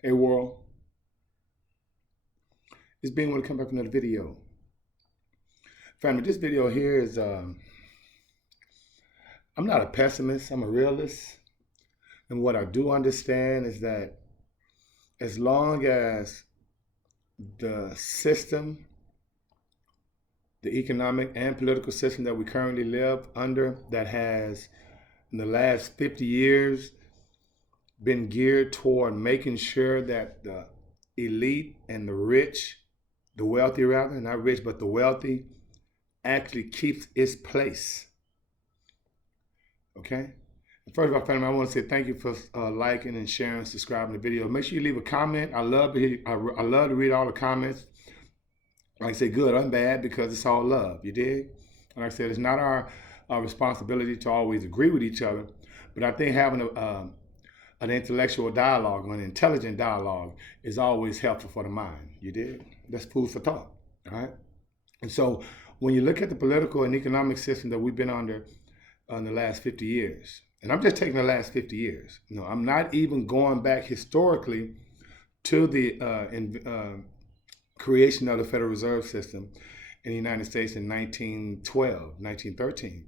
Hey world, it's being want to come back with another video. Family, this video here is, I'm not a pessimist, I'm a realist. And what I do understand is that as long as the system, the economic and political system that we currently live under, that has in the last 50 years been geared toward making sure that the elite and the rich, the wealthy rather, not rich, but the wealthy, actually keeps its place. Okay? First of all, family, I want to say thank you for liking and sharing, subscribing the video. Make sure you leave a comment. I love to I love to read all the comments. Like I say, good or bad, because it's all love. You dig? Like I said, it's not our responsibility to always agree with each other, but I think having an intellectual dialogue, an intelligent dialogue, is always helpful for the mind. You dig? That's food for thought. All right. And so, when you look at the political and economic system that we've been under in the last 50 years, and I'm just taking the last 50 years. I'm not even going back historically to the creation of the Federal Reserve System in the United States in 1912, 1913.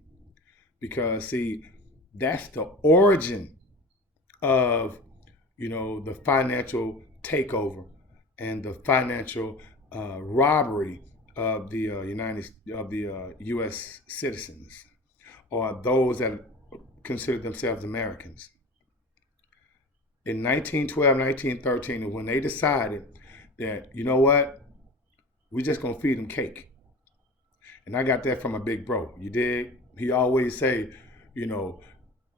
Because, see, that's the origin of, the financial takeover and the financial robbery of the U.S. citizens, or those that considered themselves Americans. In 1912, 1913, when they decided that, you know what, we just gonna feed them cake. And I got that from a big bro. You dig? He always say,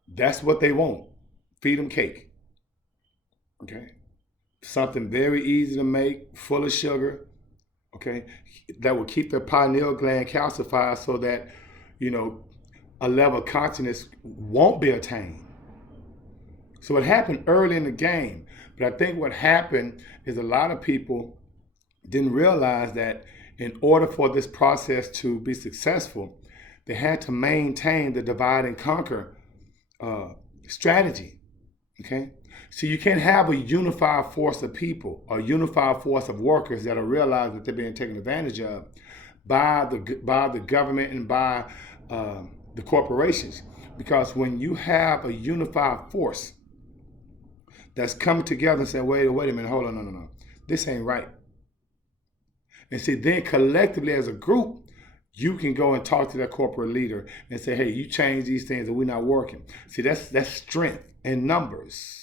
that's what they want. Feed them cake. Okay? Something very easy to make, full of sugar, okay, that will keep their pineal gland calcified so that, a level of consciousness won't be attained. So it happened early in the game. But I think what happened is a lot of people didn't realize that in order for this process to be successful, they had to maintain the divide and conquer strategy. Okay? So you can't have a unified force of people, a unified force of workers that are realizing that they're being taken advantage of by the government and by the corporations. Because when you have a unified force that's coming together and saying, wait a minute, hold on, no. This ain't right. And see, then collectively as a group, you can go and talk to that corporate leader and say, hey, you change these things and we're not working. See, that's strength in numbers.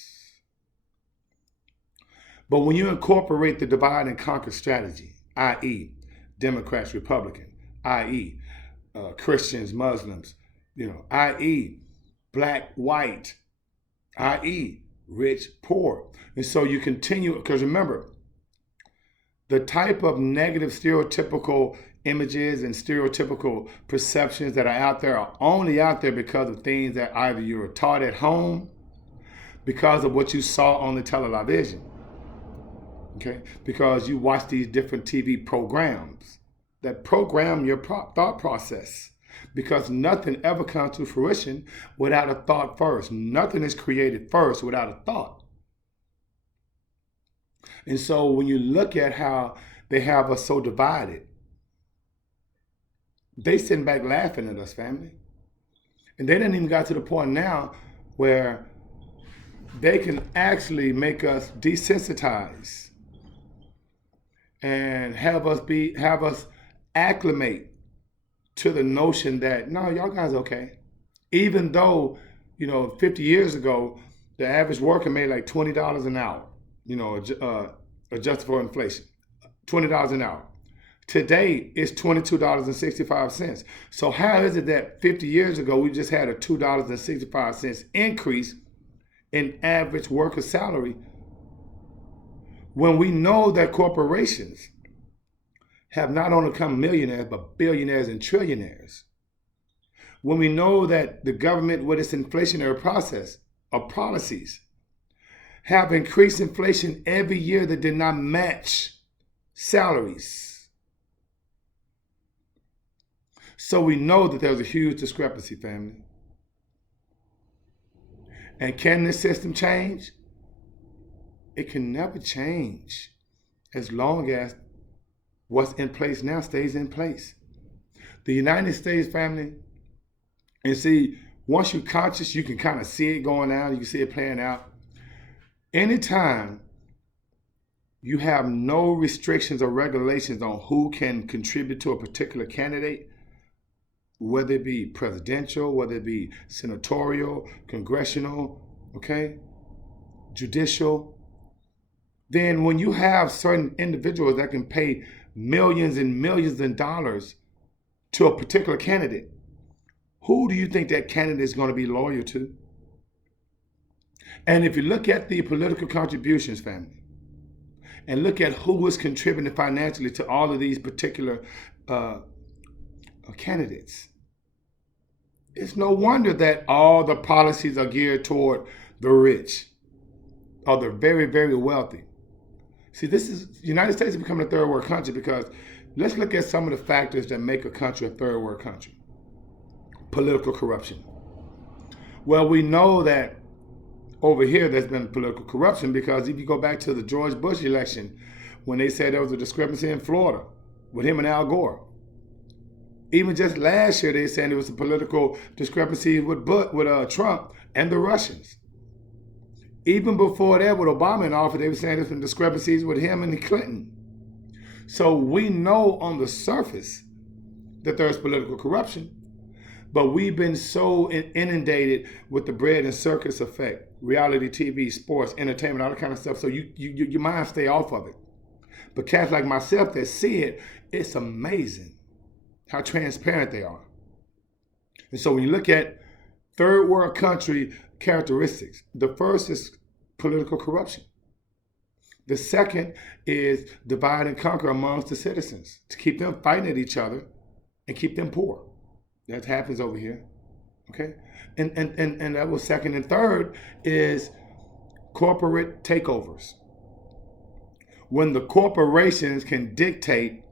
But when you incorporate the divide and conquer strategy, i.e., Democrats, Republican, i.e., Christians, Muslims, i.e., black, white, i.e., rich, poor. And so you continue, because remember, the type of negative stereotypical images and stereotypical perceptions that are out there are only out there because of things that either you were taught at home, because of what you saw on the television, okay? Because you watch these different TV programs that program your thought process. Because nothing ever comes to fruition without a thought first. Nothing is created first without a thought. And so when you look at how they have us so divided, they sitting back laughing at us, family. And they didn't even got to the point now where they can actually make us desensitize and have us acclimate to the notion that, no, y'all guys okay. Even though, 50 years ago, the average worker made like $20 an hour, adjusted for inflation, $20 an hour. Today, it's $22.65. So how is it that 50 years ago, we just had a $2.65 increase in average worker salary when we know that corporations have not only become millionaires, but billionaires and trillionaires? When we know that the government, with its inflationary process of policies, have increased inflation every year that did not match salaries. So we know that there's a huge discrepancy, family. And can this system change? it can never change as long as what's in place now stays in place. The United States, family, and see, once you're conscious, you can kind of see it going out, you can see it playing out. Anytime you have no restrictions or regulations on who can contribute to a particular candidate, whether it be presidential, whether it be senatorial, congressional, okay, judicial, then when you have certain individuals that can pay millions and millions of dollars to a particular candidate, who do you think that candidate is going to be loyal to? And if you look at the political contributions, family, and look at who is contributing financially to all of these particular candidates, it's no wonder that all the policies are geared toward the rich or the very, very wealthy. See, this is, the United States is becoming a third world country because let's look at some of the factors that make a country a third world country. Political corruption. Well, we know that over here there's been political corruption because if you go back to the George Bush election, when they said there was a discrepancy in Florida with him and Al Gore. Even just last year, they said there was a political discrepancy with Trump and the Russians. Even before that, with Obama in office, they were saying there's some discrepancies with him and Clinton. So we know on the surface that there's political corruption, but we've been so inundated with the bread and circus effect, reality TV, sports, entertainment, all that kind of stuff, so your mind stay off of it. But cats like myself that see it, it's amazing how transparent they are. And so when you look at third world country characteristics, the first is political corruption. The second is divide and conquer amongst the citizens to keep them fighting at each other and keep them poor. That happens over here, okay? And that was second. And third is corporate takeovers. When the corporations can dictate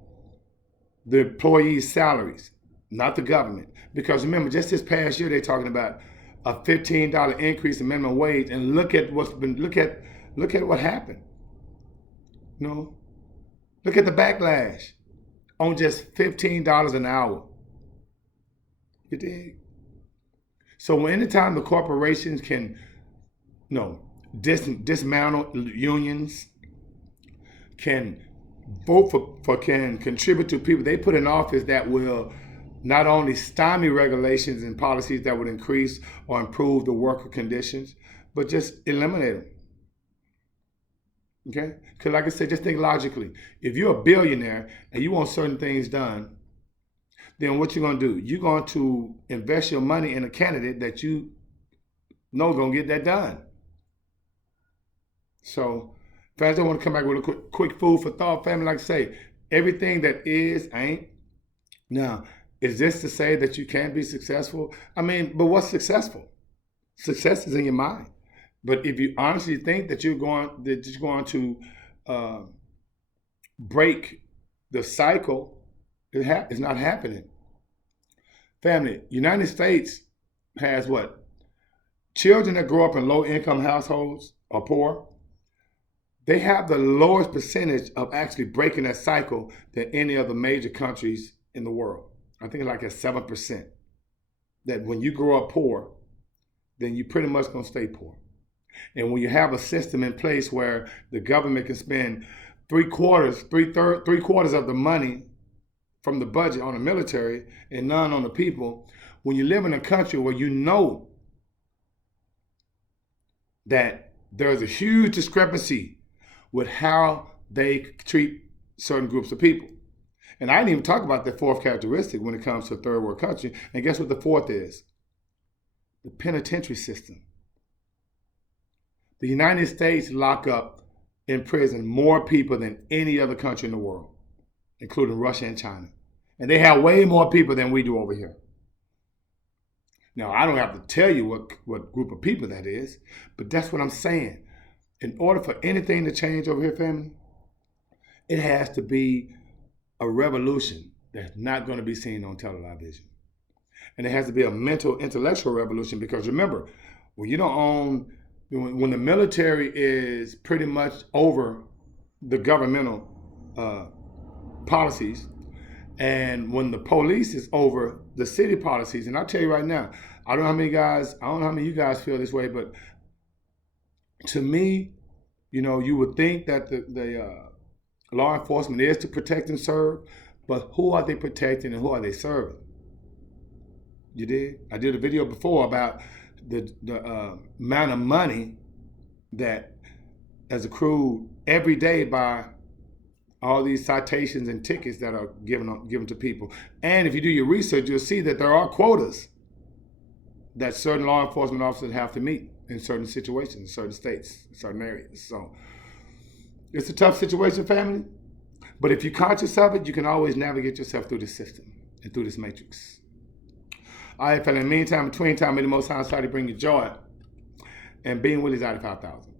the employees' salaries, not the government. Because remember, just this past year, they're talking about a $15 increase in minimum wage, and look at what happened. You know, look at the backlash on just $15 an hour. You dig? So anytime the corporations can, dismantle unions, can vote can contribute to people they put in office that will not only stymie regulations and policies that would increase or improve the worker conditions, but just eliminate them. Okay? Because like I said, just think logically. If you're a billionaire and you want certain things done, then what you're going to do? You're going to invest your money in a candidate that you know is going to get that done. So, fans, I want to come back with a quick food for thought, family. Like I say, everything that is ain't. Now, is this to say that you can't be successful? I mean, but what's successful? Success is in your mind. But if you honestly think that you're going to break the cycle, it's not happening. Family, United States has what? Children that grow up in low-income households or poor, they have the lowest percentage of actually breaking that cycle than any other major countries in the world. I think it's like at 7%. That when you grow up poor, then you pretty much gonna stay poor. And when you have a system in place where the government can spend three quarters of the money from the budget on the military and none on the people, when you live in a country where you know that there's a huge discrepancy with how they treat certain groups of people. And I didn't even talk about the fourth characteristic when it comes to a third world country. And guess what the fourth is? The penitentiary system. The United States lock up in prison more people than any other country in the world, including Russia and China. And they have way more people than we do over here. Now, I don't have to tell you what group of people that is, but that's what I'm saying. In order for anything to change over here, family, it has to be a revolution that's not going to be seen on television. And it has to be a mental, intellectual revolution because remember, when you don't own when the military is pretty much over the governmental policies, and when the police is over the city policies, and I'll tell you right now, I don't know how many of you guys feel this way, but to me, you would think that the law enforcement is to protect and serve, but who are they protecting and who are they serving? You did? I did a video before about the amount of money that is accrued every day by all these citations and tickets that are given to people. And if you do your research, you'll see that there are quotas that certain law enforcement officers have to meet in certain situations, in certain states, in certain areas. So it's a tough situation, family. But if you're conscious of it, you can always navigate yourself through the system and through this matrix. All right, family. In the meantime, between time, may the Most High Society bring you joy. And being Willie's out of 5,000.